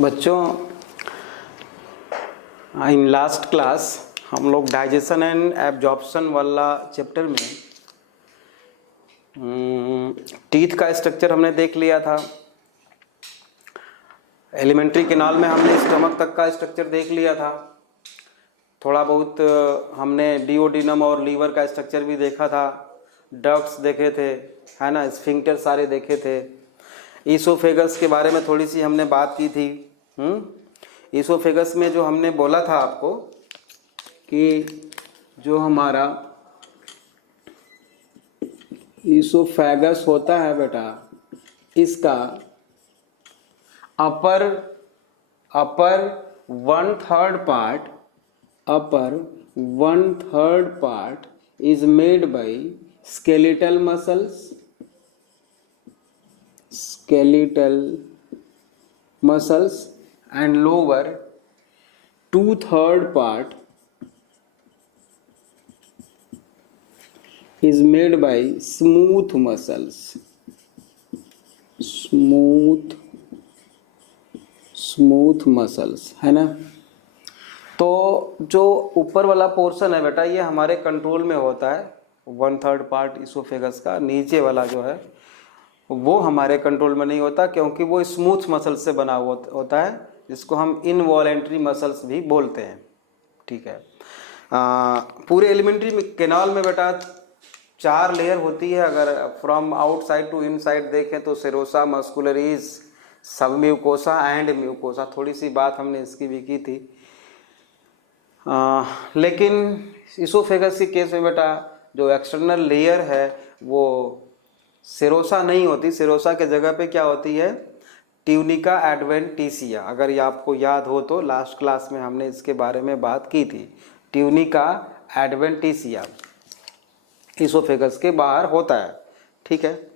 बच्चों, in last class हम लोग डाइजेशन एंड एब्जॉर्प्शन वाला चैप्टर में टीथ का स्ट्रक्चर हमने देख लिया था। एलिमेंट्री कैनाल में हमने स्टमक तक का स्ट्रक्चर देख लिया था। थोड़ा बहुत हमने डिओडिनम और लीवर का स्ट्रक्चर भी देखा था। डक्ट्स देखे थे, है ना, स्फिंक्टर सारे देखे थे। ईसोफेगस के बारे में थोड़ी सी हमने बात की थी। ईसोफेगस में जो हमने बोला था आपको कि जो हमारा ईसोफेगस होता है बेटा, इसका अपर 1/3 part is made by skeletal muscles and lower 2/3 part is made by smooth muscles. Smooth muscles, है ना। तो जो ऊपर वाला पोर्शन है बेटा, ये हमारे कंट्रोल में होता है। 1/3 पार्ट ईसोफेगस का नीचे वाला जो है वो हमारे कंट्रोल में नहीं होता, क्योंकि वो स्मूथ मसल्स से बना होता है, जिसको हम इनवॉलेंट्री मसल्स भी बोलते हैं। ठीक है। पूरे एलिमेंट्री कैनाल में बेटा 4 लेयर होती है। अगर फ्रॉम आउटसाइड टू इनसाइड देखें तो सेरोसा, मस्कुलरीज, सब म्यूकोसा एंड म्यूकोसा। थोड़ी सी बात हमने इसकी भी की थी। लेकिन ईसोफेगस के केस में बेटा जो एक्सटर्नल लेयर है वो सेरोसा नहीं होती। सेरोसा के जगह पे क्या होती है? Tunica adventitia. अगर ये आपको याद हो तो लास्ट क्लास में हमने इसके बारे में बात की थी। ट्यूनिका एडवेंटिशिया ईसोफेगस के बाहर होता है। ठीक है।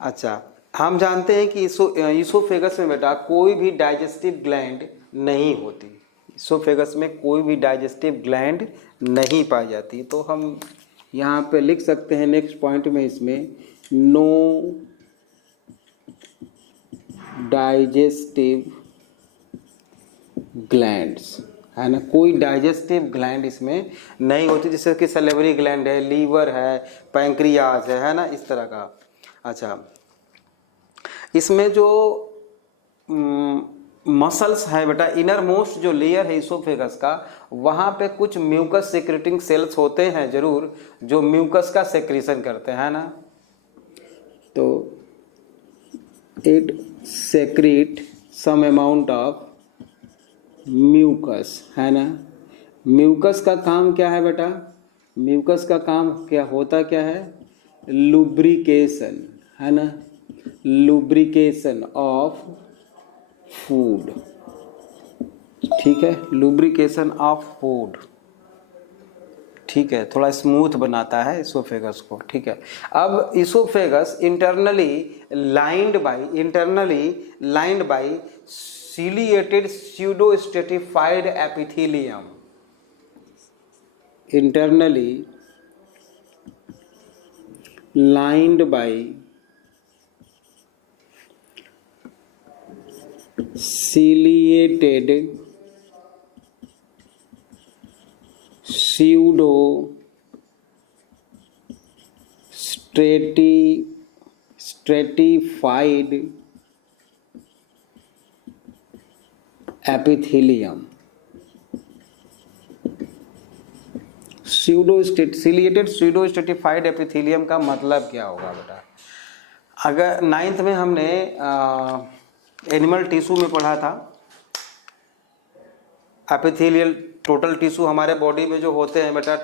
अच्छा, हम जानते हैं कि ईसोफेगस में बेटा कोई भी डाइजेस्टिव ग्लैंड नहीं होती। ईसोफेगस में कोई भी डाइजेस्टिव ग्लैंड नहीं पाई जाती। तो हम यहाँ पे लिख सकते हैं नेक्स्ट पॉइंट में इसमें, नो डाइजेस्टिव ग्लैंड्स, है ना। कोई डाइजेस्टिव ग्लैंड इसमें नहीं होती, जैसे कि सलेवरी ग्लैंड है, लीवर है, पैंक्रियाज है ना, इस तरह का। अच्छा, इसमें जो मसल्स है बेटा, इनर मोस्ट जो लेयर है ईसोफेगस का, वहाँ पे कुछ म्यूकस सेक्रेटिंग सेल्स होते हैं जरूर, जो म्यूकस का सेक्रेशन करते हैं ना। तो it secrete some amount of mucus, है ना। म्यूकस का काम क्या है बेटा? म्यूकस का काम क्या होता क्या है? लुब्रिकेशन, है ना। Lubrication of food. ठीक है, लुब्रिकेशन ऑफ फूड। ठीक है, थोड़ा स्मूथ बनाता है ईसोफेगस को। ठीक है। अब oesophagus internally lined by ciliated pseudostratified epithelium। internally lined by ciliated stratified epithelium. Ciliated pseudo stratified epithelium का मतलब क्या होगा बेटा? अगर 9th में हमने एनिमल टिश्यू में पढ़ा था, एपिथेलियल टोटल टिश्यू हमारे बॉडी में जो होते हैं बेटा,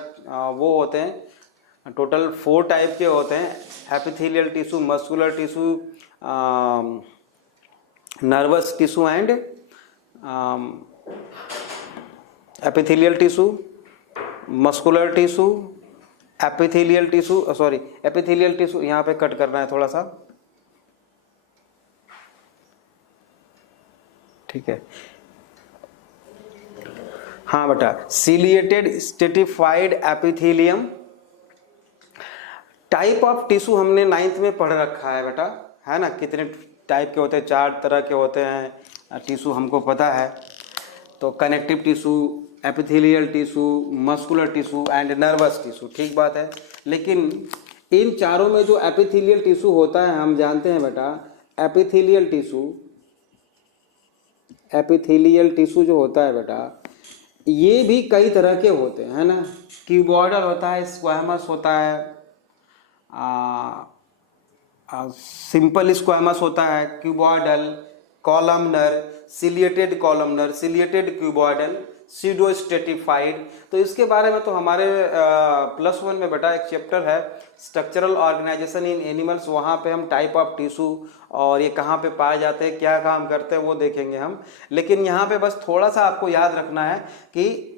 वो होते हैं टोटल 4 टाइप के होते हैं। Epithelial tissue, muscular tissue, nervous tissue and epithelial tissue, muscular tissue, epithelial tissue. यहाँ पे कट करना है थोड़ा सा। ठीक है। हाँ बेटा, ciliated stratified epithelium type of tissue हमने 9th में पढ़ रखा है बेटा, है ना। कितने टाइप के होते हैं? 4 तरह के होते हैं। टिश्यू हमको पता है। तो connective tissue, epithelial tissue, muscular tissue and nervous tissue, ठीक बात है। लेकिन इन चारों में जो एपिथेलियल टिश्यू होता है, हम जानते हैं बेटा एपिथेलियल टिश्यू जो होता है बेटा, ये भी कई तरह के होते हैं, है ना। क्यूबॉइडल होता है, स्क्वैमस होता है, सिंपल स्क्वैमस होता है, cuboidal, columnar, ciliated columnar, ciliated cuboidal, pseudo stratified. तो इसके बारे में तो हमारे +1 में बेटा एक चैप्टर है स्ट्रक्चरल ऑर्गेनाइजेशन इन एनिमल्स, वहाँ पे हम टाइप ऑफ टिश्यू और ये कहाँ पे पाए जाते हैं, क्या काम करते हैं, वो देखेंगे हम। लेकिन यहाँ पे बस थोड़ा सा आपको याद रखना है कि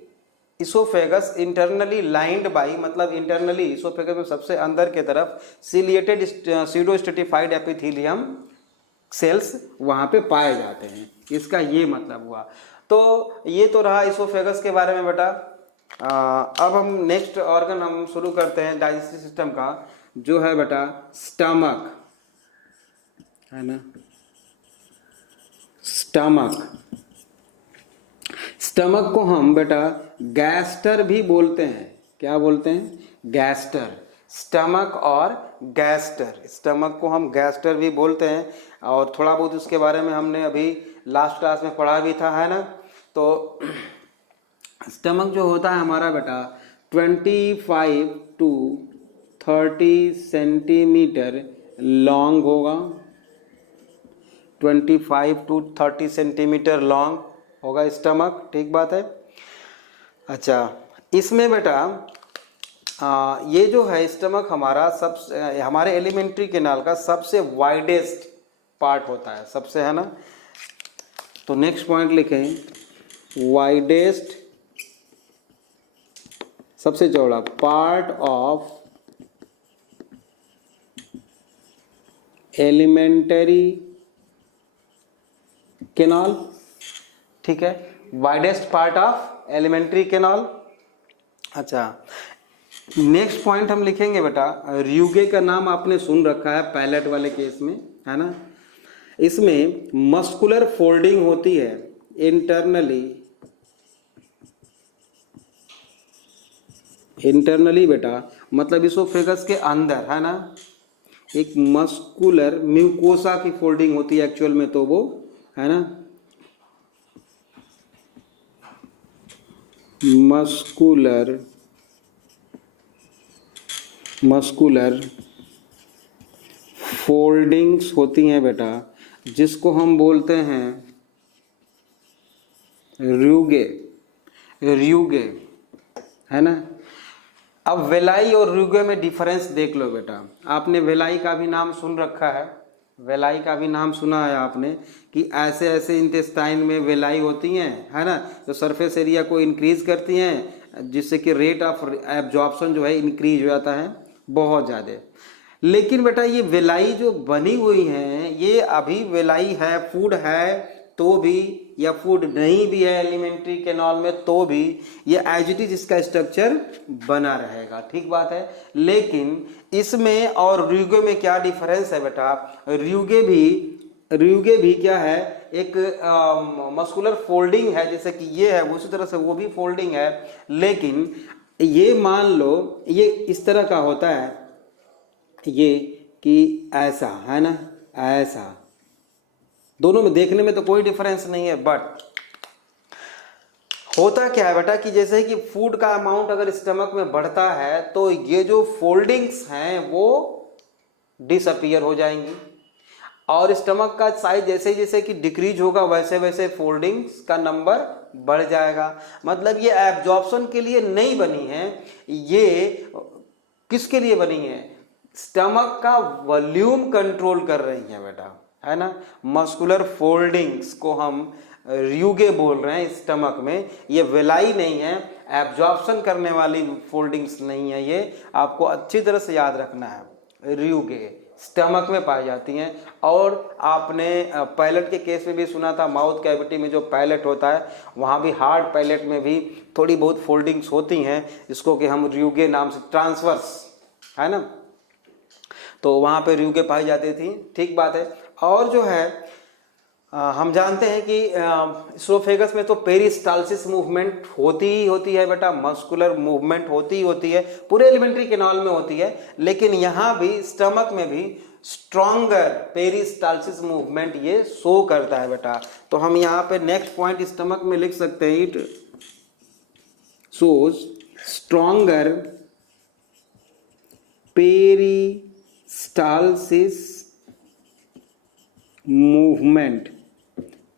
इसोफेगस इंटरनली लाइंड बाई, मतलब इंटरनली इसोफेगस में सबसे अंदर के तरफ ciliated pseudo stratified epithelium cells वहाँ पे पाए जाते हैं, इसका ये मतलब हुआ। तो ये तो रहा इसोफेगस के बारे में बेटा। अब हम नेक्स्ट ऑर्गन हम शुरू करते हैं डाइजेस्टिव सिस्टम का, जो है बेटा स्टमक, है ना। स्टमक को हम बेटा गैस्टर भी बोलते हैं। क्या बोलते हैं? गैस्टर। स्टमक और गैस्टर, स्टमक को हम गैस्टर भी बोलते हैं, और थोड़ा बहुत उसके बारे में हमने अभी लास्ट क्लास में पढ़ा भी था, है ना। तो स्टमक जो होता है हमारा बेटा 25 to 30 सेंटीमीटर लॉन्ग होगा, 25 to 30 सेंटीमीटर लॉन्ग होगा स्टमक, ठीक बात है। अच्छा, इसमें बेटा ये जो है स्टमक हमारा हमारे एलिमेंट्री कैनाल का सबसे वाइडेस्ट पार्ट होता है, सबसे, है ना। तो नेक्स्ट पॉइंट लिखें, वाइडेस्ट, सबसे चौड़ा पार्ट ऑफ एलिमेंटरी कैनाल, ठीक है, widest part of alimentary canal. अच्छा, नेक्स्ट पॉइंट हम लिखेंगे बेटा, र्यूगे का नाम आपने सुन रखा है पैलेट वाले केस में, है ना। इसमें मस्कुलर फोल्डिंग होती है इंटरनली बेटा, मतलब इसोफेगस के अंदर, है ना, एक मस्कुलर म्यूकोसा की फोल्डिंग होती है एक्चुअल में, तो वो, है ना, मस्कुलर फोल्डिंग्स होती हैं बेटा, जिसको हम बोलते हैं र्यूगे, है ना। अब वेलाई और र्यूगे में डिफरेंस देख लो बेटा। आपने वेलाई का भी नाम सुन रखा है, वेलाई का भी नाम सुना है आपने कि ऐसे ऐसे इंटेस्टाइन में वेलाई होती हैं, है ना, तो सरफेस एरिया को इंक्रीज करती हैं, जिससे कि रेट ऑफ एब्जॉर्प्शन जो है इंक्रीज हो जाता है बहुत ज़्यादा। लेकिन बेटा ये वेलाई जो बनी हुई हैं, ये अभी वेलाई है, फूड है तो भी, या फूड नहीं भी है एलिमेंट्री कैनाल में तो भी, ये एज इट इज इसका स्ट्रक्चर बना रहेगा, ठीक बात है। लेकिन इसमें और र्यूगे में क्या डिफरेंस है बेटा? र्यूगे भी क्या है, एक मस्कुलर फोल्डिंग है, जैसे कि ये है उसी तरह से वो भी फोल्डिंग है, लेकिन ये मान लो ये इस तरह का होता है, ये कि ऐसा, है ना, ऐसा, दोनों में देखने में तो कोई डिफरेंस नहीं है, बट होता क्या है बेटा कि जैसे कि फूड का अमाउंट अगर स्टमक में बढ़ता है तो ये जो फोल्डिंग्स हैं वो डिसअपीयर हो जाएंगी, और स्टमक का साइज जैसे जैसे कि डिक्रीज होगा वैसे वैसे फोल्डिंग्स का नंबर बढ़ जाएगा। मतलब ये एब्जॉर्प्शन के लिए नहीं बनी है, ये किसके लिए बनी है? स्टमक का वॉल्यूम कंट्रोल कर रही है बेटा, है ना। मस्कुलर फोल्डिंग्स को हम र्यूगे बोल रहे हैं स्टमक में, ये वेलाई नहीं है, एब्जॉर्प्शन करने वाली फोल्डिंग्स नहीं है, ये आपको अच्छी तरह से याद रखना है। र्यूगे स्टमक में पाई जाती हैं, और आपने पैलेट के केस में भी सुना था, माउथ कैविटी में जो पैलेट होता है वहाँ भी, हार्ड पैलेट में भी थोड़ी बहुत फोल्डिंग्स होती हैं, जिसको कि हम र्यूगे नाम से, ट्रांसवर्स, है ना, तो वहाँ पे र्यूगे पाई जाती थी, ठीक बात है। और जो है हम जानते हैं कि इसोफेगस में तो पेरिस्टाल्सिस मूवमेंट होती ही होती है बेटा, मस्कुलर मूवमेंट होती ही होती है, पूरे एलिमेंट्री कैनाल में होती है, लेकिन यहाँ भी स्टमक में भी स्ट्रॉन्गर पेरिस्टाल्सिस मूवमेंट ये शो करता है बेटा। तो हम यहाँ पे नेक्स्ट पॉइंट स्टमक में लिख सकते हैं, it shows stronger peristalsis movement,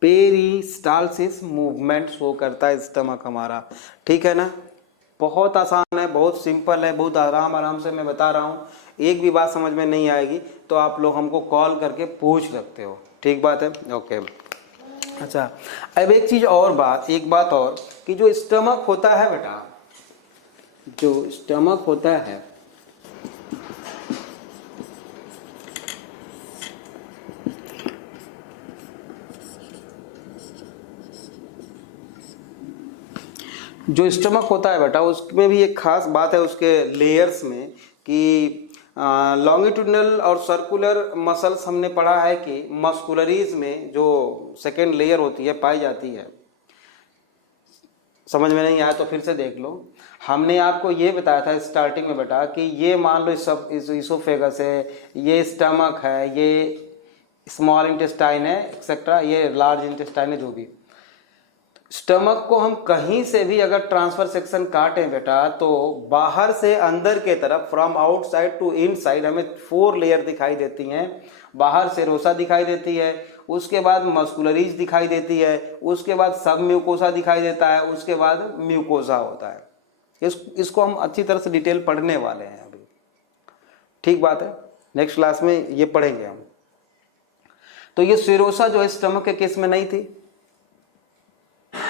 peristalsis movement show करता है स्टमक हमारा, ठीक है ना। बहुत आसान है, बहुत सिंपल है, बहुत आराम से मैं बता रहा हूँ। एक भी बात समझ में नहीं आएगी तो आप लोग हमको कॉल करके पूछ सकते हो, ठीक बात है, ओके। अच्छा, अब एक चीज और बात, एक बात और, कि जो स्टमक होता है बेटा, जो स्टमक होता है जो स्टमक होता है बेटा, उसमें भी एक खास बात है उसके लेयर्स में कि लॉन्गिट्यूडनल और सर्कुलर मसल्स हमने पढ़ा है कि मस्कुलरीज में जो सेकेंड लेयर होती है पाई जाती है। समझ में नहीं आया तो फिर से देख लो। हमने आपको ये बताया था स्टार्टिंग में बेटा कि ये मान लो सब इसोफेगस है, ये स्टमक है, ये स्मॉल इंटेस्टाइन है एक्सेट्रा, ये लार्ज इंटेस्टाइन है, जो भी। स्टमक को हम कहीं से भी अगर ट्रांसफर सेक्शन काटें बेटा तो बाहर से अंदर के तरफ, फ्रॉम आउटसाइड टू इनसाइड, हमें 4 लेयर दिखाई देती हैं। बाहर सेरोसा दिखाई देती है, उसके बाद मस्कुलरीज दिखाई देती है, उसके बाद सब म्यूकोसा दिखाई देता है, उसके बाद म्यूकोसा होता है। इसको हम अच्छी तरह से डिटेल पढ़ने वाले हैं अभी, ठीक बात है, नेक्स्ट क्लास में ये पढ़ेंगे हम। तो ये सेरोसा जो है स्टमक के केस में नहीं थी,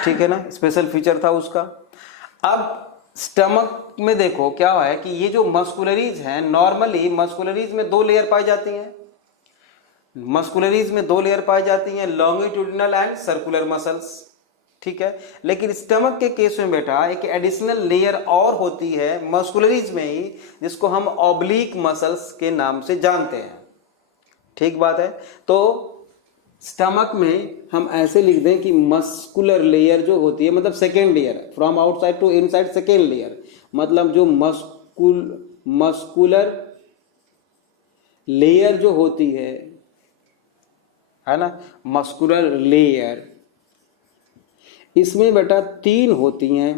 ठीक है ना, स्पेशल फीचर था उसका। अब स्टमक में देखो क्या है कि ये जो मस्कुलरीज हैं, नॉर्मली मस्कुलरीज में 2 लेयर पाई जाती हैं, मस्कुलरीज में 2 लेयर पाई जाती हैं, लॉन्गिट्यूडिनल एंड सर्कुलर मसल्स, ठीक है। लेकिन स्टमक के केस में बेटा एक एडिशनल लेयर और होती है मस्कुलरीज में ही, जिसको हम ऑब्लिक मसल्स के नाम से जानते हैं, ठीक बात है। तो स्टमक में हम ऐसे लिख दें कि मस्कुलर लेयर जो होती है, मतलब second layer, from outside to inside second layer, मतलब जो मस्कुलर लेयर जो होती है ना, मस्कुलर लेयर, इसमें बेटा 3 होती हैं।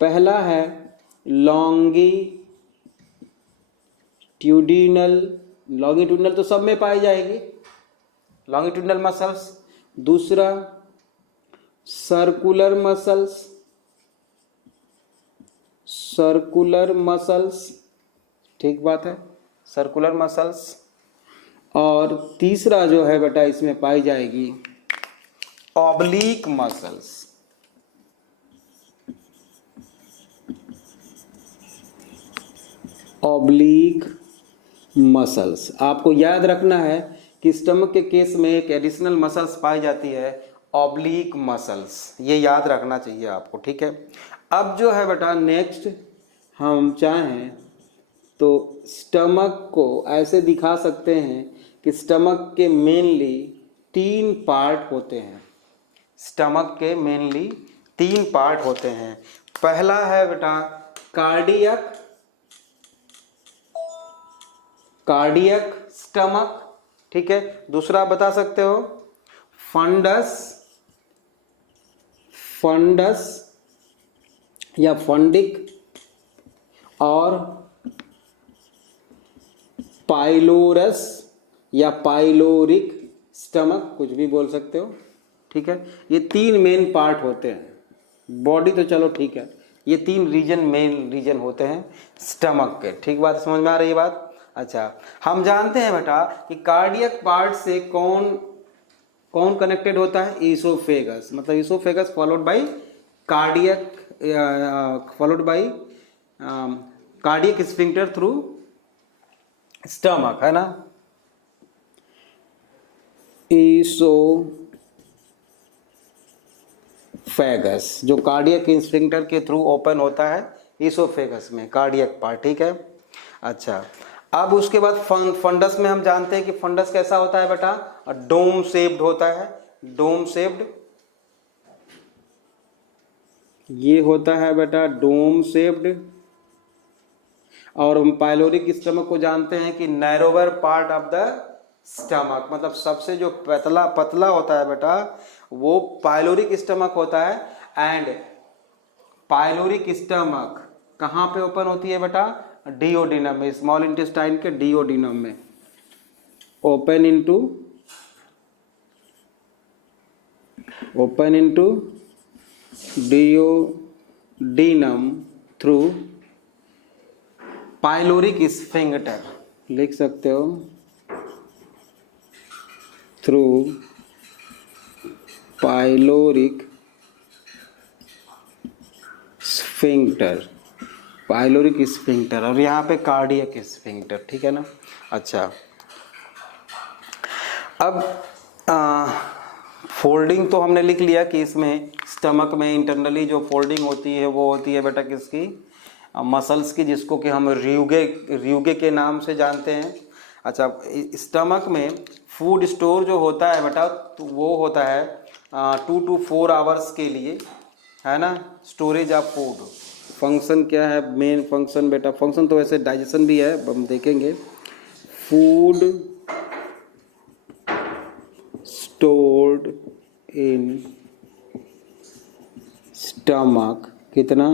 पहला है लॉन्गिट्यूडिनल, लॉन्गिट्यूडिनल तो सब में पाई जाएगी, लॉन्गिट्यूडिनल मसल्स। दूसरा सर्कुलर मसल्स, सर्कुलर मसल्स, ठीक बात है, सर्कुलर मसल्स। और तीसरा जो है बेटा इसमें पाई जाएगी ऑब्लिक मसल्स, ऑब्लिक मसल्स। आपको याद रखना है कि स्टमक के केस में एक एडिशनल मसल्स पाई जाती है, ऑब्लिक मसल्स, ये याद रखना चाहिए आपको, ठीक है। अब जो है बेटा नेक्स्ट हम चाहें तो स्टमक को ऐसे दिखा सकते हैं कि स्टमक के मेनली 3 पार्ट होते हैं, स्टमक के मेनली 3 पार्ट होते हैं। पहला है बेटा कार्डियक, कार्डियक स्टमक, ठीक है। दूसरा बता सकते हो फंडस, फंडस या फंडिक, और पाइलोरस या पाइलोरिक स्टमक, कुछ भी बोल सकते हो, ठीक है। ये 3 मेन पार्ट होते हैं। बॉडी तो चलो ठीक है, ये 3 रीजन मेन रीजन होते हैं स्टमक के, ठीक बात, समझ में आ रही है बात। अच्छा, हम जानते हैं बेटा कि कार्डियक पार्ट से कौन कौन कनेक्टेड होता है, ईसोफेगस, मतलब oesophagus followed by cardiac, followed by cardiac sphincter through stomach, है ना। ईसोफेगस जो कार्डियक स्फिंक्टर के थ्रू ओपन होता है ईसोफेगस में, कार्डियक पार्ट, ठीक है। अच्छा, अब उसके बाद फंडस में हम जानते हैं कि फंडस कैसा होता है बेटा, डोम शेप्ड होता है, डोम शेप्ड, ये होता है बेटा डोम शेप्ड। और हम पाइलोरिक स्टमक को जानते हैं कि narrower part of the stomach, मतलब सबसे जो पतला पतला होता है बेटा वो पाइलोरिक स्टमक होता है। एंड पाइलोरिक स्टमक कहाँ पे ओपन होती है बेटा? डिओडिनम में, स्मॉल इंटेस्टाइन के डिओडिनम में open into duodenum through pyloric sphincter, लिख सकते हो through pyloric sphincter, pyloric sphincter, और यहाँ पे कार्डियक स्फिंक्टर, ठीक है ना। अच्छा, अब फोल्डिंग तो हमने लिख लिया कि इसमें स्टमक में इंटरनली जो फोल्डिंग होती है वो होती है बेटा किसकी? मसल्स की, जिसको कि हम र्यूगे के नाम से जानते हैं। अच्छा, स्टमक में फूड स्टोर जो होता है बेटा तो वो होता है 2 to 4 आवर्स के लिए, है ना, स्टोरेज ऑफ फूड। फंक्शन क्या है? मेन फंक्शन बेटा, फंक्शन तो वैसे डाइजेशन भी है, हम देखेंगे। फूड स्टोर्ड इन स्टमक कितना?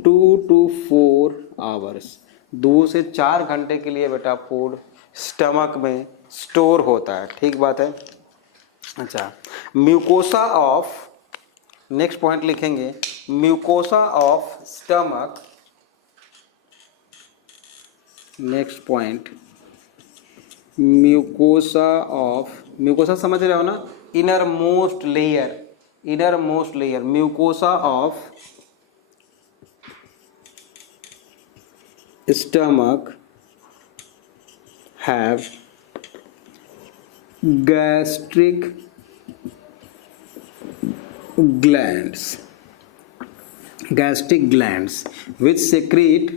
2 to 4 आवर्स, 2 से 4 घंटे के लिए बेटा फूड स्टमक में स्टोर होता है, ठीक बात है। अच्छा, म्यूकोसा ऑफ, नेक्स्ट पॉइंट लिखेंगे, mucosa of stomach, next point, mucosa समझ रहे हो ना? Inner most layer, mucosa of stomach have gastric glands which secrete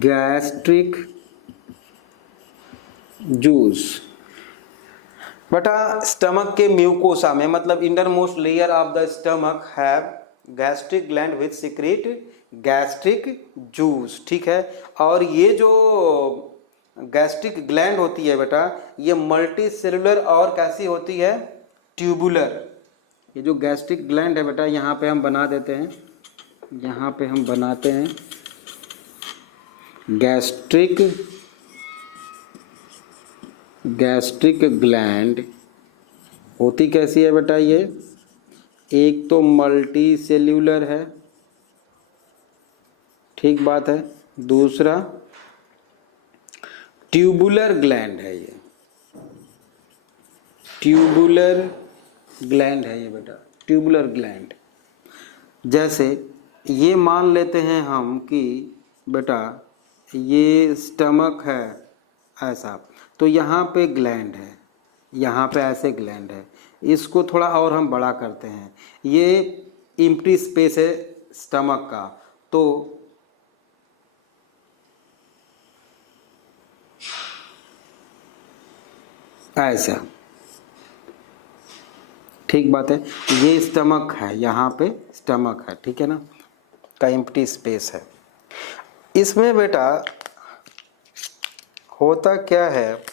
gastric juice। बेटा स्टमक के म्यूकोसा में, मतलब inner most layer of the stomach have gastric gland which secrete gastric juice, ठीक है। और ये जो गैस्ट्रिक ग्लैंड होती है बेटा ये मल्टी सेलुलर और कैसी होती है? ट्यूबुलर। ये जो गैस्ट्रिक ग्लैंड है बेटा यहाँ पे हम बना देते हैं, यहाँ पे हम बनाते हैं गैस्ट्रिक ग्लैंड होती कैसी है बेटा? ये एक तो मल्टी सेल्यूलर है, ठीक बात है, दूसरा ट्यूबुलर ग्लैंड है, ये ट्यूबुलर ग्लैंड है ये बेटा, ट्यूबुलर ग्लैंड। जैसे ये मान लेते हैं हम कि बेटा ये स्टमक है ऐसा, तो यहाँ पे ग्लैंड है, यहाँ पे ऐसे ग्लैंड है, इसको थोड़ा और हम बड़ा करते हैं, ये एम्प्टी स्पेस है स्टमक का, तो ऐसा, ठीक बात है। ये स्टमक है, यहाँ पे स्टमक है, ठीक है ना, का एम्प्टी स्पेस है। इसमें बेटा होता क्या है,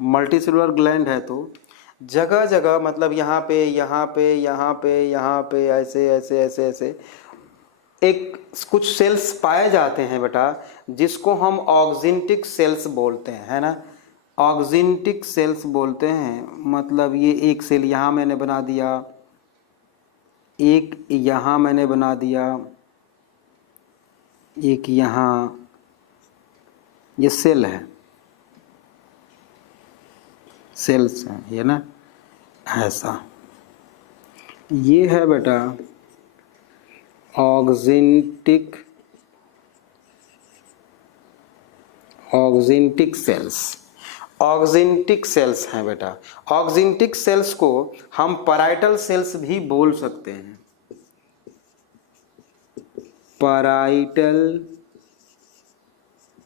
मल्टी सेलुलर ग्लैंड है तो जगह जगह, मतलब यहाँ पे यहाँ पे यहाँ पे यहाँ पे ऐसे ऐसे ऐसे ऐसे एक कुछ सेल्स पाए जाते हैं बेटा, जिसको हम ऑक्जिंटिक सेल्स बोलते हैं, है ना, ऑक्जिंटिक सेल्स बोलते हैं। मतलब ये एक सेल यहाँ मैंने बना दिया, एक यहाँ मैंने बना दिया, एक यहाँ, ये सेल है, सेल्स हैं ये ना, ऐसा। ये है बेटा ऑक्जिंटिक सेल्स, ऑक्जिंटिक सेल्स हैं बेटा। ऑक्जिंटिक सेल्स को हम पैराइटल सेल्स भी बोल सकते हैं, पैराइटल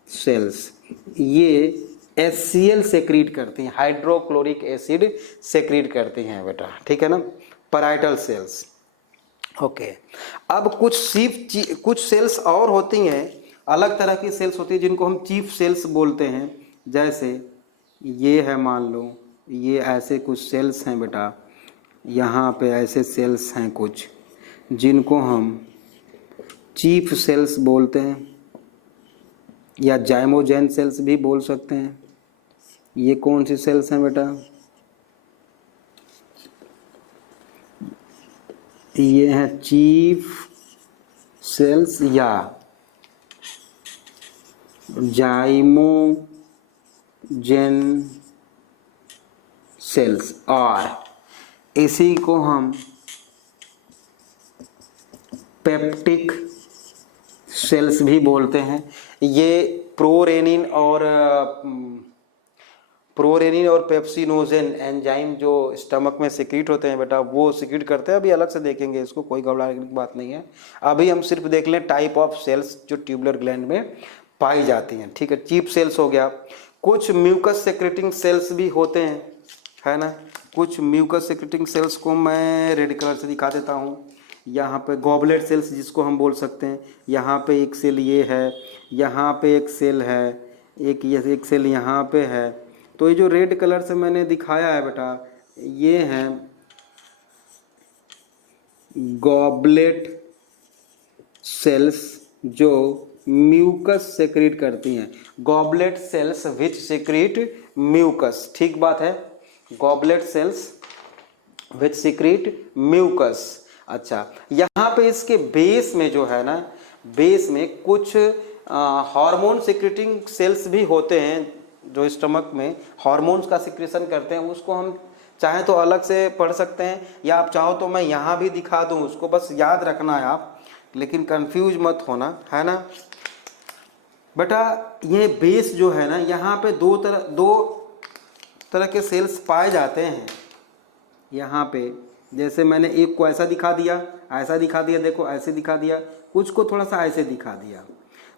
सेल्स। ये HCl सेक्रीट करती हैं, हाइड्रोक्लोरिक एसिड सेक्रीट करती हैं बेटा, ठीक है ना, पैराइटल सेल्स। ओके, अब कुछ सेल्स और होती हैं, अलग तरह की सेल्स होती है जिनको हम चीफ सेल्स बोलते हैं। जैसे ये है, मान लो ये ऐसे कुछ सेल्स हैं बेटा, यहाँ पे ऐसे सेल्स हैं कुछ जिनको हम चीफ सेल्स बोलते हैं या जाइमोजेन सेल्स भी बोल सकते हैं। ये कौन सी सेल्स हैं बेटा, ये हैं चीफ सेल्स या जाइमोजेन सेल्स, और इसी को हम पेप्टिक सेल्स भी बोलते हैं। ये प्रोरेनिन और पेप्सिनोजेन एंजाइम जो स्टमक में सिक्रीट होते हैं बेटा, वो सिक्रीट करते हैं। अभी अलग से देखेंगे इसको, कोई घबराने की बात नहीं है। अभी हम सिर्फ देख लें टाइप ऑफ सेल्स जो ट्यूबुलर ग्लैंड में पाई जाती हैं, ठीक है। चीफ सेल्स हो गया। कुछ म्यूकस सेक्रेटिंग सेल्स भी होते हैं, है ना। कुछ म्यूकस सेक्रेटिंग सेल्स को मैं रेड कलर से दिखा देता हूँ। यहाँ पे गॉबलेट सेल्स जिसको हम बोल सकते हैं, यहाँ पे एक सेल ये है, यहाँ पे एक सेल है, एक सेल यहाँ पे है। तो ये जो रेड कलर से मैंने दिखाया है बेटा, ये हैं गॉबलेट सेल्स जो म्यूकस सेक्रीट करती हैं। Goblet cells which secrete mucus, ठीक बात है, goblet cells which secrete mucus. अच्छा, यहाँ पे इसके बेस में जो है ना, बेस में कुछ हार्मोन सिक्रेटिंग सेल्स भी होते हैं जो स्टमक में हार्मोन्स का सिक्रेशन करते हैं। उसको हम चाहें तो अलग से पढ़ सकते हैं, या आप चाहो तो मैं यहाँ भी दिखा दूँ उसको, बस याद रखना है आप, लेकिन कंफ्यूज मत होना, है ना बेटा। ये बेस जो है ना, यहाँ पे दो तरह के सेल्स पाए जाते हैं। यहाँ पे जैसे मैंने एक को ऐसा दिखा दिया, ऐसा दिखा दिया, देखो ऐसे दिखा दिया, कुछ को थोड़ा सा ऐसे दिखा दिया,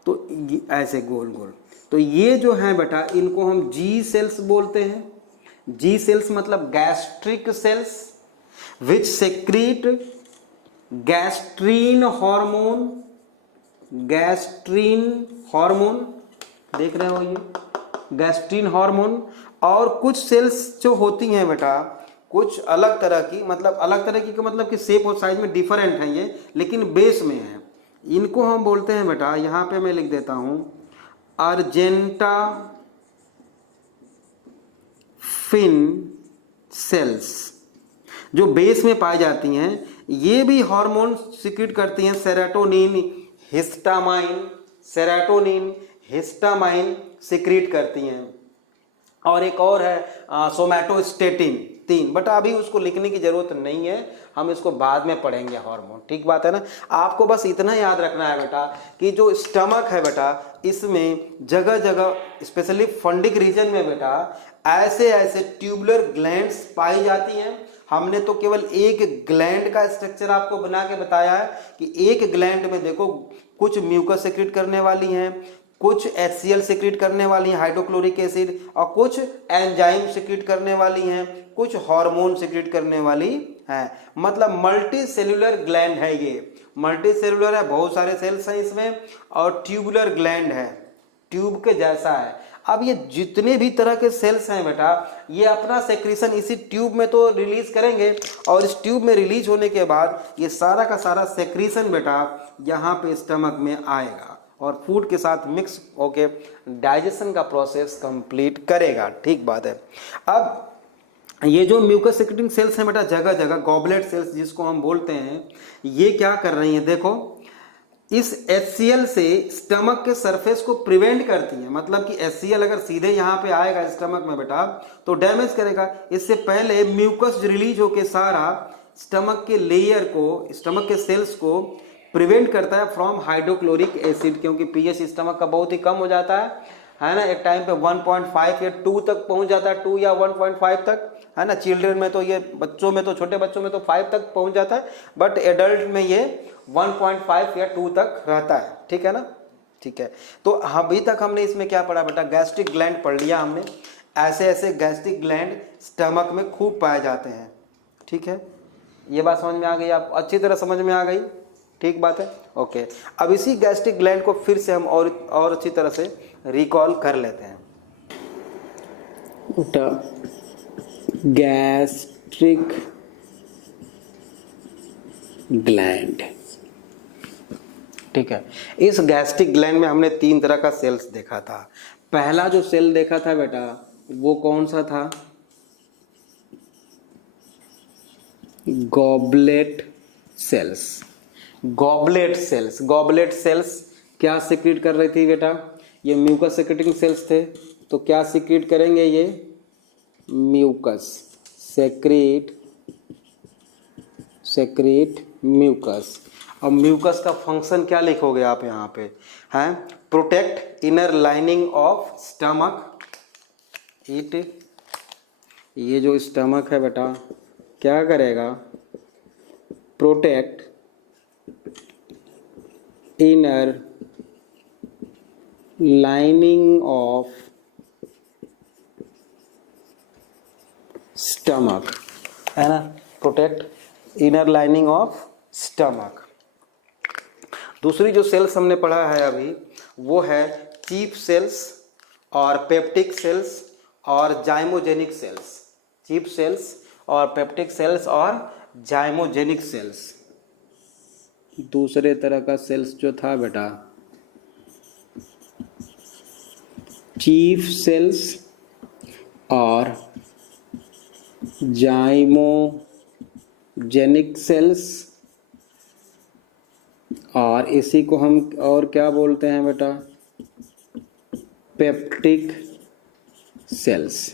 तो ऐसे गोल गोल। तो ये जो है बेटा, इनको हम जी सेल्स बोलते हैं। जी सेल्स मतलब gastric sales which secrete gastrin hormone, gastrin hormone, देख रहे हो ये गैस्ट्रीन हार्मोन। और कुछ सेल्स जो होती हैं बेटा, कुछ अलग तरह की, मतलब अलग तरह की का मतलब कि शेप और साइज में डिफरेंट है ये, लेकिन बेस में है। इनको हम बोलते हैं बेटा, यहाँ पे मैं लिख देता हूँ अर्जेंटा फिन सेल्स, जो बेस में पाई जाती हैं। ये भी हार्मोन सिक्रीट करती हैं, सेरोटोनिन हिस्टामाइन सिक्रीट करती हैं। और एक और है सोमैटोस्टेटिन 3, बट अभी उसको लिखने की जरूरत नहीं है, हम इसको बाद में पढ़ेंगे हार्मोन, ठीक बात है ना। आपको बस इतना याद रखना है बेटा कि जो स्टमक है बेटा, इसमें जगह जगह स्पेशली फंडिक रीजन में बेटा ऐसे ऐसे ट्यूबुलर ग्लैंड्स पाई जाती हैं। हमने तो केवल एक ग्लैंड का स्ट्रक्चर आपको बना के बताया है कि एक ग्लैंड में देखो कुछ म्यूकस सेक्रेट करने वाली हैं, कुछ HCl सेक्रेट करने वाली हैं हाइड्रोक्लोरिक एसिड, और कुछ एंजाइम सेक्रेट करने वाली हैं, कुछ हार्मोन सेक्रेट करने वाली हैं। मतलब मल्टी सेलुलर ग्लैंड है, ये मल्टी सेलुलर है, बहुत सारे सेल्स हैं इसमें, और ट्यूबुलर ग्लैंड है, ट्यूब के जैसा है। अब ये जितने भी तरह के सेल्स हैं बेटा, ये अपना सेक्रेशन इसी ट्यूब में तो रिलीज करेंगे, और इस ट्यूब में रिलीज होने के बाद ये सारा का सारा सेक्रेशन बेटा यहाँ पे स्टमक में आएगा और फूड के साथ मिक्स होके डाइजेशन का प्रोसेस कंप्लीट करेगा, ठीक बात है। अब ये जो म्यूकस सेक्रेटिंग सेल्स हैं बेटा, जगह जगह गॉबलेट सेल्स जिसको हम बोलते हैं, ये क्या कर रही हैं, देखो इस HCl से स्टमक के सरफेस को प्रिवेंट करती है। मतलब कि HCl अगर सीधे यहाँ पे आएगा स्टमक में बेटा तो डैमेज करेगा। इससे पहले म्यूकस रिलीज होके सारा स्टमक के लेयर को, स्टमक के सेल्स को प्रिवेंट करता है फ्रॉम हाइड्रोक्लोरिक एसिड, क्योंकि पीएच स्टमक का बहुत ही कम हो जाता है ना। एक टाइम पे 1.5 या 2 तक पहुंच जाता है, 2 या 1.5 तक, है ना। चिल्ड्रन में तो ये, बच्चों में तो, छोटे बच्चों में तो 5 तक पहुंच जाता है, बट एडल्ट में ये 1.5 या 2 तक रहता है, ठीक है ना। ठीक है। तो अभी तक हमने इसमें क्या पढ़ा बेटा, गैस्ट्रिक ग्लैंड पढ़ लिया हमने। ऐसे ऐसे गैस्ट्रिक ग्लैंड स्टमक में खूब पाए जाते हैं, ठीक है। ये बात समझ में आ गई, आप अच्छी तरह समझ में आ गई, ठीक बात है, ओके। अब इसी गैस्ट्रिक ग्लैंड को फिर से हम और अच्छी तरह से रिकॉल कर लेते हैं। गैस्ट्रिक ग्लैंड, ठीक है। इस गैस्ट्रिक ग्लैंड में हमने 3 तरह का सेल्स देखा था। पहला जो सेल देखा था बेटा वो कौन सा था, goblet cells. Goblet cells. Goblet cells क्या सिक्रीट कर रही थी बेटा, ये म्यूकस सिक्रीटिंग सेल्स थे, तो क्या सिक्रीट करेंगे ये, म्यूकस, सेक्रेट म्यूकस। अब म्यूकस का फंक्शन क्या लिखोगे आप यहाँ पे, हैं, protect inner lining of stomach, it, ये जो स्टमक है बेटा क्या करेगा, protect inner lining of stomach, है ना, protect inner lining of stomach. दूसरी जो सेल्स हमने पढ़ा है अभी वो है चीफ सेल्स और पेप्टिक सेल्स और जाइमोजेनिक सेल्स। चीफ सेल्स और पेप्टिक सेल्स और जाइमोजेनिक सेल्स। दूसरे तरह का सेल्स जो था बेटा, चीफ सेल्स और जाइमोजेनिक सेल्स, और इसी को हम और क्या बोलते हैं बेटा, पेप्टिक सेल्स।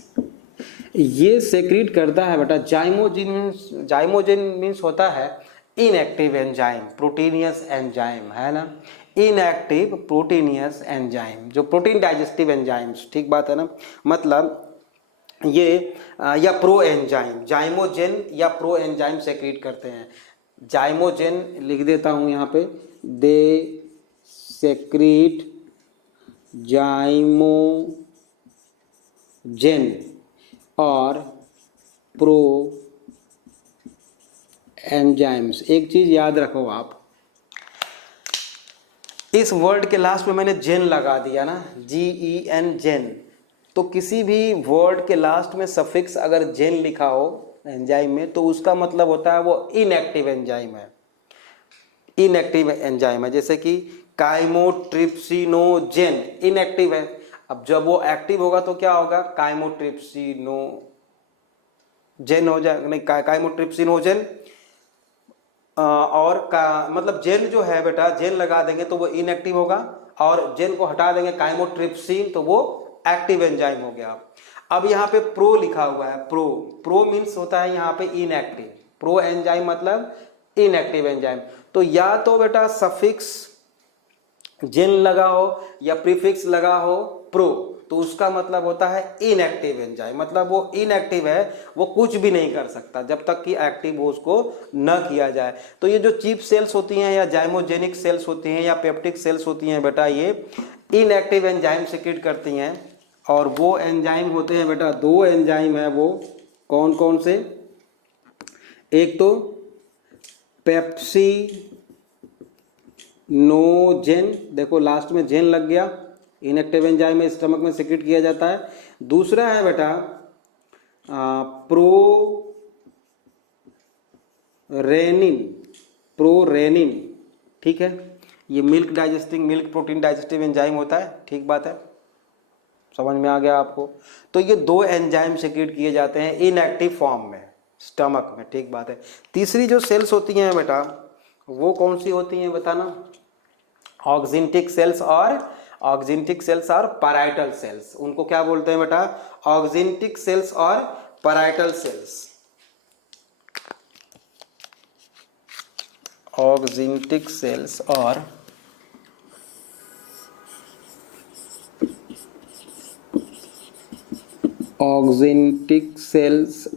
ये सेक्रीट करता है बेटा जाइमोजेन मीन्स होता है इनएक्टिव एंजाइम, प्रोटीनियस एंजाइम, है ना, इनएक्टिव प्रोटीनियस एंजाइम, जो प्रोटीन डाइजेस्टिव एंजाइम्स, ठीक बात है ना, मतलब ये या प्रो एंजाइम, जाइमोजेन या प्रो एंजाइम सेक्रीट करते हैं। जाइमोजेन लिख देता हूँ यहाँ पे, दे सेक्रीट जाइमोजेन और प्रो एंजाइम्स। एक चीज याद रखो आप, इस वर्ड के लास्ट में मैंने जेन लगा दिया ना, GEN, जेन, तो किसी भी वर्ड के लास्ट में सफिक्स अगर जेन लिखा हो एंजाइम में तो उसका मतलब होता है वो इनएक्टिव एंजाइम है, इनएक्टिव एंजाइम है। जैसे कि काइमोट्रिप्सिनोजेन इनएक्टिव है, अब जब वो एक्टिव होगा तो क्या होगा, काइमोट्रिप्सिनोजेन हो जाएगा, नहीं काइमोट्रिप्सिनोजेन, और का मतलब जेन जो है बेटा, जेन लगा देंगे तो वो इनएक्टिव होगा, और जेन को हटा देंगे काइमोट्रिप्सिन तो वो एक्टिव एंजाइम हो गया। अब यहाँ पे प्रो लिखा हुआ है, प्रो मीन्स होता है यहाँ पे इनएक्टिव, प्रो एंजाइम मतलब इनएक्टिव एंजाइम। तो या तो बेटा सफिक्स जेन लगा हो या प्रीफिक्स लगा हो प्रो, तो उसका मतलब होता है इनएक्टिव एंजाइम, मतलब वो इनएक्टिव है, वो कुछ भी नहीं कर सकता जब तक कि एक्टिव हो उसको न किया जाए। तो ये जो चीफ सेल्स होती हैं या जाइमोजेनिक सेल्स होती हैं या पेप्टिक सेल्स होती हैं बेटा, ये इनएक्टिव एंजाइम सेक्रेट करती हैं, और वो एंजाइम होते हैं बेटा, 2 एंजाइम है, वो कौन कौन से, एक तो पेप्सिनोजेन, देखो लास्ट में जेन लग गया, इनएक्टिव एंजाइम में स्टमक में सेक्रेट किया जाता है। दूसरा है बेटा प्रोरेनिन, ठीक है, ये मिल्क प्रोटीन डाइजेस्टिव एंजाइम होता है, ठीक बात है, समझ में आ गया आपको। तो ये 2 एंजाइम सेक्रेट किए जाते हैं इनएक्टिव फॉर्म में स्टमक में, ठीक बात है। तीसरी जो सेल्स होती हैं बेटा वो कौन सी होती हैं बताना, ऑक्जिंटिक सेल्स और पैराइटल सेल्स। उनको क्या बोलते हैं बेटा, ऑक्जिंटिक सेल्स और पैराइटल सेल्स। ऑक्जिंटिक सेल्स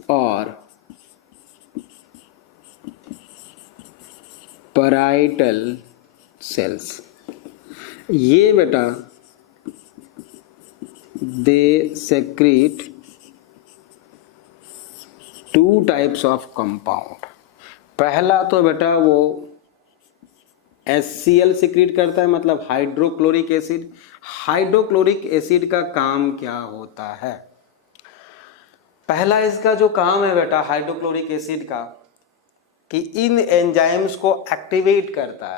और पैराइटल सेल्स। ये बेटा they secrete two types of compound. पहला तो बेटा वो HCl सिक्रीट करता है, मतलब हाइड्रोक्लोरिक एसिड। हाइड्रोक्लोरिक एसिड का काम क्या होता है? पहला इसका जो काम है बेटा हाइड्रोक्लोरिक एसिड का, कि इन एंजाइम्स को एक्टिवेट करता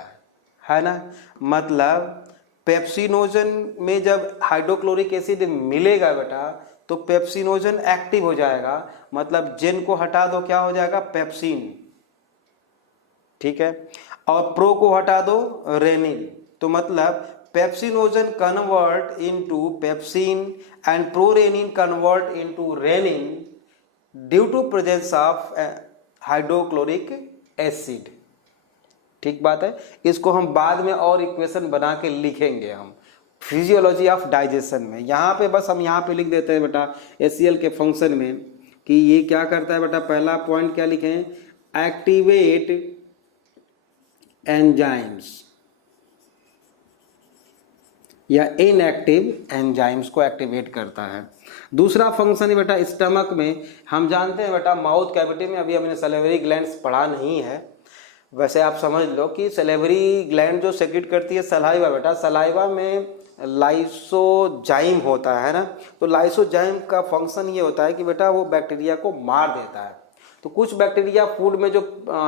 है ना। मतलब पेप्सिनोजन में जब हाइड्रोक्लोरिक एसिड मिलेगा बेटा तो पेप्सिनोजन एक्टिव हो जाएगा, मतलब जेन को हटा दो क्या हो जाएगा, पेप्सिन, ठीक है। और प्रो को हटा दो रेनिन, तो मतलब pepsinogen convert into pepsin and prorenin convert into renin due to presence of hydrochloric acid. ठीक बात है। इसको हम बाद में और इक्वेशन बना के लिखेंगे हम फिजियोलॉजी ऑफ डाइजेशन में। यहाँ पे बस हम यहाँ पे लिख देते हैं बेटा HCl के फंक्शन में कि ये क्या करता है बेटा। पहला पॉइंट क्या लिखें, एक्टिवेट एंजाइम्स या इनएक्टिव एंजाइम्स को एक्टिवेट करता है। दूसरा फंक्शन है बेटा स्टमक में। हम जानते हैं बेटा माउथ कैविटी में, अभी हमने सलेवरी ग्लैंड्स पढ़ा नहीं है, वैसे आप समझ लो कि सलेवरी ग्लैंड जो सेक्रेट करती है सलाइवा बेटा, सलाइवा में लाइसोजाइम होता है ना। तो लाइसोजाइम का फंक्शन ये होता है कि बेटा वो बैक्टीरिया को मार देता है। तो कुछ बैक्टीरिया फूड में जो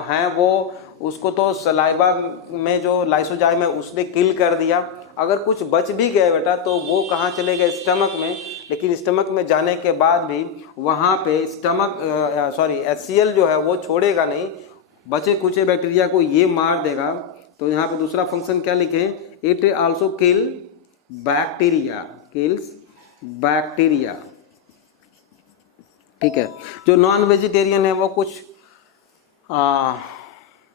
हैं वो उसको तो सलाइवा में जो लाइसोजाइम है उसने किल कर दिया। अगर कुछ बच भी गए बेटा तो वो कहाँ चले गए, स्टमक में। लेकिन स्टमक में जाने के बाद भी वहाँ पे HCl जो है वो छोड़ेगा नहीं, बचे कुचे बैक्टीरिया को ये मार देगा। तो यहाँ पे दूसरा फंक्शन क्या लिखें, it also kill bacteria, kills bacteria, ठीक है। जो नॉन वेजिटेरियन है वो कुछ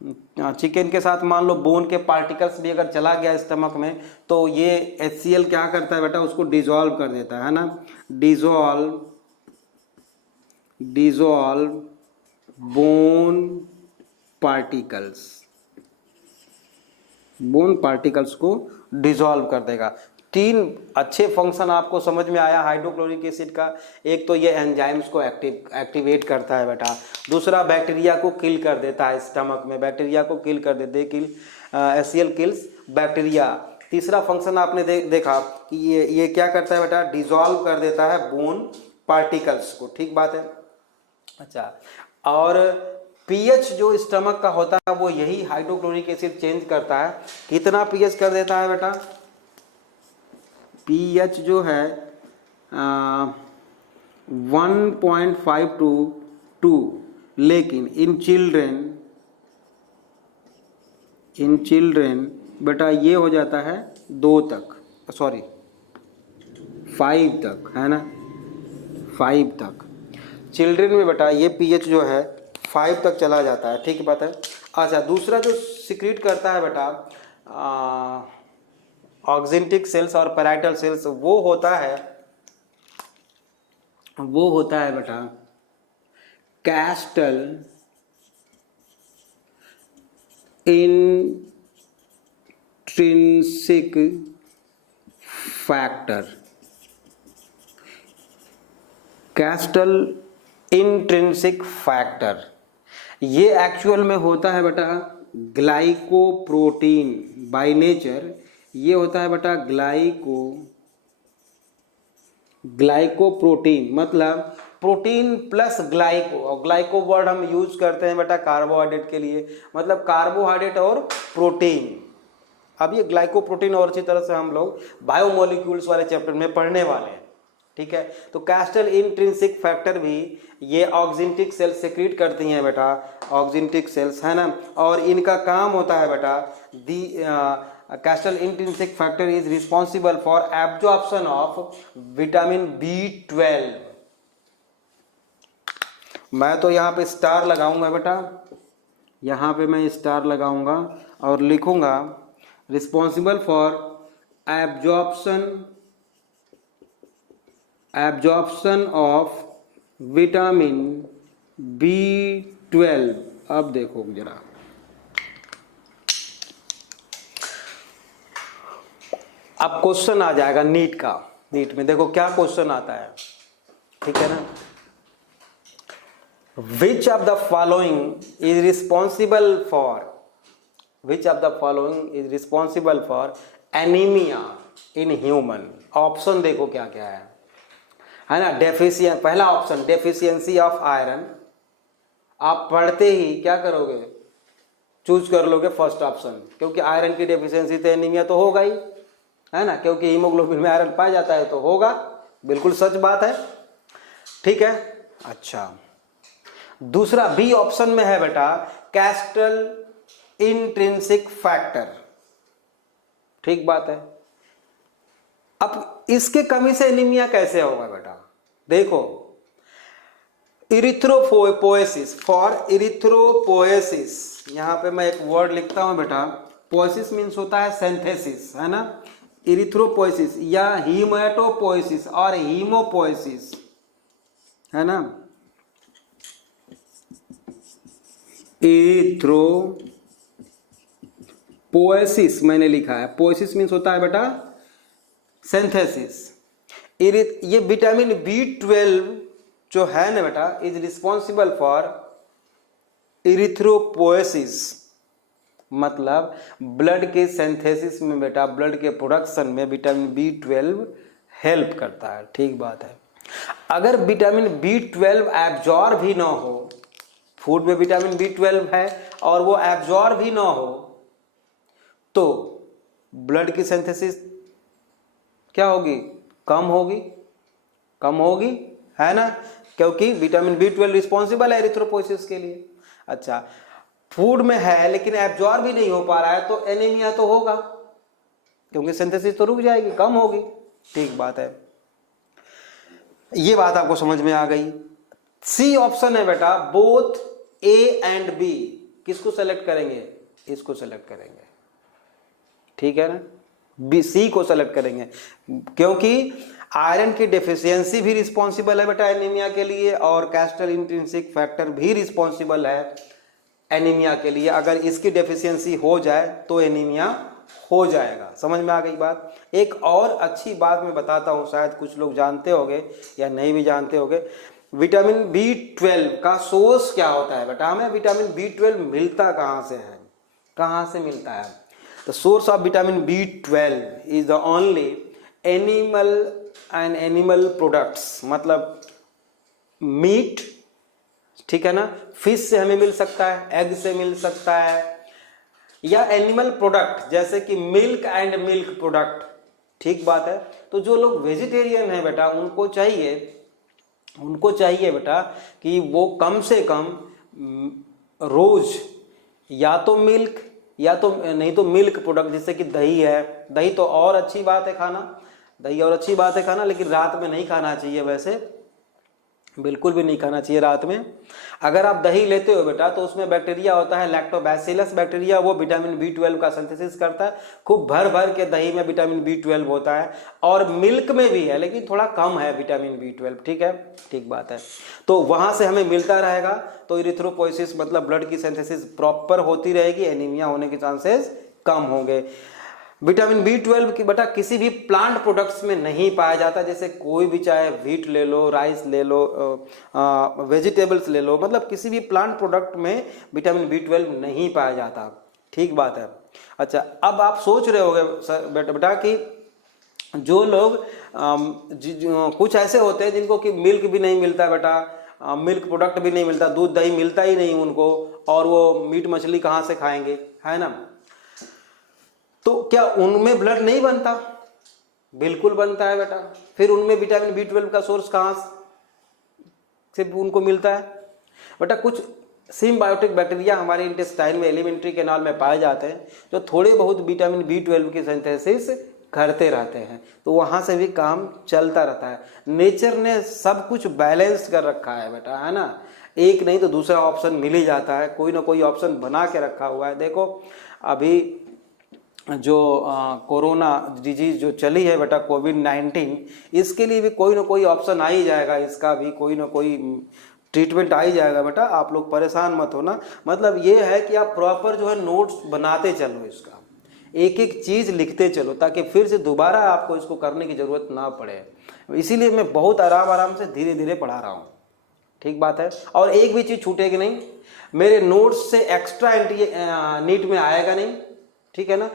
चिकन के साथ मान लो बोन के पार्टिकल्स भी अगर चला गया स्टमक में तो ये HCl क्या करता है बेटा, उसको डिजोल्व कर देता है ना। डिजोल्व बोन पार्टिकल्स को डिसॉल्व कर देगा। तीन अच्छे फंक्शन आपको समझ में आया हाइड्रोक्लोरिक एसिड का। एक तो ये एंजाइम्स को एक्टिवेट करता है बेटा, दूसरा बैक्टीरिया को किल कर देता है, स्टमक में बैक्टीरिया को किल कर देते HCl किल्स बैक्टीरिया। तीसरा फंक्शन आपने देखा कि ये क्या करता है बेटा, डिसॉल्व कर देता है बोन पार्टिकल्स को, ठीक बात है। अच्छा, और पीएच जो स्टमक का होता है वो यही हाइड्रोक्लोरिक एसिड चेंज करता है। कितना पीएच कर देता है बेटा, पीएच जो है 1.5 to 2, लेकिन इन चिल्ड्रेन बेटा ये हो जाता है 5 तक, है ना, 5 तक। चिल्ड्रेन में बेटा ये पीएच जो है 5 तक चला जाता है, ठीक बात है। अच्छा, दूसरा जो सिक्रीट करता है बेटा ऑक्जेंटिक सेल्स और पैराइटल सेल्स, वो होता है बेटा castle intrinsic factor. Castle intrinsic factor ये एक्चुअल में होता है बेटा ग्लाइकोप्रोटीन। बाय नेचर ये होता है बेटा ग्लाइकोप्रोटीन, मतलब प्रोटीन प्लस ग्लाइको। और ग्लाइको वर्ड हम यूज करते हैं बेटा कार्बोहाइड्रेट के लिए, मतलब कार्बोहाइड्रेट और प्रोटीन। अब ये ग्लाइकोप्रोटीन और अच्छी तरह से हम लोग बायोमोलिक्यूल्स वाले चैप्टर में पढ़ने वाले हैं, ठीक है। तो कैस्टल इंट्रिंसिक फैक्टर भी ये ऑक्जेंटिक सेल्स सेक्रीट करती हैं बेटा, ऑक्जेंटिक सेल्स, है ना। और इनका काम होता है बेटा castle intrinsic factor is responsible for absorption of vitamin B12। मैं तो यहाँ पे स्टार लगाऊंगा बेटा, यहाँ पे मैं स्टार लगाऊंगा और लिखूंगा responsible for absorption of vitamin B12। अब देखो जरा, अब क्वेश्चन आ जाएगा नीट का। नीट में देखो क्या क्वेश्चन आता है, ठीक है ना। Which of the following is responsible for, which of the following is responsible for anaemia in human. Option देखो क्या क्या है ना। डेफिशिएंसी, पहला ऑप्शन डेफिशिएंसी ऑफ आयरन। आप पढ़ते ही क्या करोगे, चूज कर लोगे फर्स्ट ऑप्शन, क्योंकि आयरन की डेफिशिएंसी तो एनीमिया तो होगा ही, है ना, क्योंकि हीमोग्लोबिन में आयरन पाया जाता है तो होगा, बिल्कुल सच बात है, ठीक है। अच्छा, दूसरा बी ऑप्शन में है बेटा कैस्टल इंट्रिंसिक फैक्टर, ठीक बात है। अब इसके कमी से एनीमिया कैसे होगा बेटा, देखो इरिथ्रोपोएसिस, फॉर इरिथ्रोपोएसिस, यहां पे मैं एक वर्ड लिखता हूं बेटा, पोएसिस मीन्स होता है सिंथेसिस, है ना। इरिथ्रोपोएसिस या हीमेटोपोएसिस और हीमोपोएसिस, है ना। इरिथ्रोपोएसिस मैंने लिखा है, पोएसिस मीन्स होता है बेटा सिंथेसिस। ये विटामिन B12 जो है ना बेटा इज रिस्पॉन्सिबल फॉर इरिथ्रोपोएसिस, मतलब ब्लड के सिंथेसिस में बेटा, ब्लड के प्रोडक्शन में विटामिन B12 हेल्प करता है, ठीक बात है। अगर विटामिन B12 एब्जॉर्ब भी ना हो, फूड में विटामिन B12 है और वो एब्जॉर्ब भी ना हो, तो ब्लड की सिंथेसिस क्या होगी, कम होगी, कम होगी, है ना, क्योंकि विटामिन B12 रिस्पॉन्सिबल है एरिथ्रोपोइसिस के लिए। अच्छा, फूड में है लेकिन एब्जॉर्ब भी नहीं हो पा रहा है तो एनीमिया तो होगा, क्योंकि सिंथेसिस तो रुक जाएगी, कम होगी, ठीक बात है। ये बात आपको समझ में आ गई। सी ऑप्शन है बेटा बोथ A एंड B, किसको सेलेक्ट करेंगे, इसको सेलेक्ट करेंगे, ठीक है ना, बी सी को सेलेक्ट करेंगे, क्योंकि आयरन की डेफिशिएंसी भी रिस्पॉन्सिबल है बेटा एनीमिया के लिए और कैस्टल इंट्रिंसिक फैक्टर भी रिस्पॉन्सिबल है एनीमिया के लिए। अगर इसकी डेफिशिएंसी हो जाए तो एनीमिया हो जाएगा। समझ में आ गई बात। एक और अच्छी बात मैं बताता हूं, शायद कुछ लोग जानते होंगे या नहीं भी जानते होंगे, विटामिन B12 का सोर्स क्या होता है बेटा। हमें विटामिन B12 मिलता कहाँ से है, कहाँ से मिलता है। The source of vitamin B12 is the only animal and animal products, मतलब मीट, ठीक है ना, फिश से हमें मिल सकता है, एग से मिल सकता है, या एनिमल प्रोडक्ट जैसे कि मिल्क एंड मिल्क प्रोडक्ट, ठीक बात है। तो जो लोग वेजिटेरियन है बेटा उनको चाहिए बेटा कि वो कम से कम रोज या तो मिल्क या तो नहीं तो मिल्क प्रोडक्ट, जैसे कि दही है, दही तो और अच्छी बात है खाना, दही और अच्छी बात है खाना, लेकिन रात में नहीं खाना चाहिए, वैसे बिल्कुल भी नहीं खाना चाहिए रात में। अगर आप दही लेते हो बेटा तो उसमें बैक्टीरिया होता है लैक्टोबैसिलस बैक्टीरिया, वो विटामिन B12 का सिंथेसिस करता है। खूब भर भर के दही में विटामिन B12 होता है और मिल्क में भी है, लेकिन थोड़ा कम है विटामिन B12, ठीक है, ठीक बात है। तो वहां से हमें मिलता रहेगा, तो इरिथ्रोपोइसिस मतलब ब्लड की सिंथेसिस प्रॉपर होती रहेगी, एनीमिया होने के चांसेस कम होंगे। विटामिन B12 की बेटा किसी भी प्लांट प्रोडक्ट्स में नहीं पाया जाता, जैसे कोई भी, चाहे व्हीट ले लो, राइस ले लो, वेजिटेबल्स ले लो, मतलब किसी भी प्लांट प्रोडक्ट में विटामिन B12 नहीं पाया जाता, ठीक बात है। अच्छा, अब आप सोच रहे होंगे बेटा कि जो लोग कुछ ऐसे होते हैं जिनको कि मिल्क भी नहीं मिलता बेटा, मिल्क प्रोडक्ट भी नहीं मिलता, दूध दही मिलता ही नहीं उनको, और वो मीट मछली कहाँ से खाएंगे, है ना। तो क्या उनमें ब्लड नहीं बनता, बिल्कुल बनता है बेटा। फिर उनमें विटामिन B12 का सोर्स कहाँ से उनको मिलता है बेटा। कुछ सिम्बायोटिक बैक्टीरिया हमारे इंटेस्टाइन में, एलिमेंट्री कैनाल में पाए जाते हैं, जो थोड़े बहुत विटामिन B12 की सिंथेसिस करते रहते हैं, तो वहाँ से भी काम चलता रहता है। नेचर ने सब कुछ बैलेंस कर रखा है बेटा, है ना, एक नहीं तो दूसरा ऑप्शन मिल ही जाता है, कोई ना कोई ऑप्शन बना के रखा हुआ है। देखो अभी जो कोरोना डिजीज जो चली है बेटा, कोविड-19, इसके लिए भी कोई ना कोई ऑप्शन आ ही जाएगा, इसका भी कोई ना कोई ट्रीटमेंट आ ही जाएगा बेटा, आप लोग परेशान मत होना। मतलब ये है कि आप प्रॉपर जो है नोट्स बनाते चलो इसका, एक एक चीज़ लिखते चलो ताकि फिर से दोबारा आपको इसको करने की ज़रूरत ना पड़े। इसीलिए मैं बहुत आराम आराम से धीरे धीरे पढ़ा रहा हूँ, ठीक बात है। और एक भी चीज़ छूटेगी नहीं, मेरे नोट्स से एक्स्ट्रा नीट में आएगा नहीं, ठीक है ना।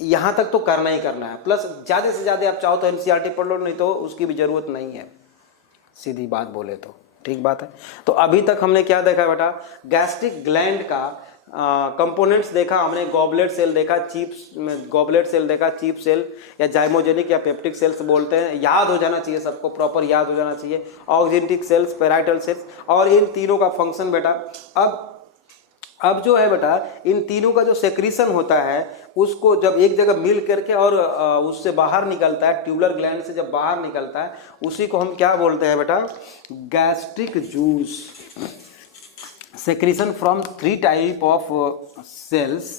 यहाँ तक तो करना ही करना है, प्लस ज़्यादा से ज़्यादा आप चाहो तो एनसीईआरटी पढ़ लो, नहीं तो उसकी भी ज़रूरत नहीं है, सीधी बात बोले तो, ठीक बात है। तो अभी तक हमने क्या देखा बेटा, गैस्ट्रिक ग्लैंड का कंपोनेंट्स देखा हमने, गॉबलेट सेल देखा, गॉबलेट सेल देखा, चीफ सेल या जाइमोजेनिक या पेप्टिक सेल्स बोलते हैं, याद हो जाना चाहिए सबको, प्रॉपर याद हो जाना चाहिए। ऑक्जेंटिक सेल्स, पेराइटल सेल्स, और इन तीनों का फंक्शन बेटा, अब जो है बेटा इन तीनों का जो सेक्रीशन होता है उसको जब एक जगह मिल करके और उससे बाहर निकलता है, ट्यूबुलर ग्लैंड से जब बाहर निकलता है, उसी को हम क्या बोलते हैं बेटा, gastric juice. Secretion from 3 type of cells,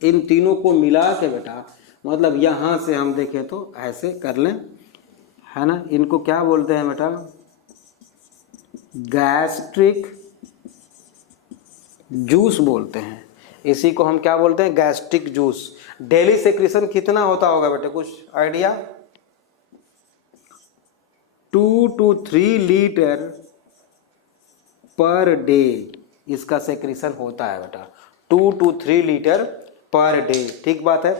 इन तीनों को मिला के बेटा, मतलब यहाँ से हम देखें तो ऐसे कर लें, है ना, इनको क्या बोलते हैं बेटा, गैस्ट्रिक जूस बोलते हैं। इसी को हम क्या बोलते हैं, गैस्ट्रिक जूस। डेली सेक्रेशन कितना होता होगा बेटे, कुछ idea? 2 to 3 litre per day इसका सेक्रेशन होता है बेटा, 2 to 3 लीटर पर डे, ठीक बात है।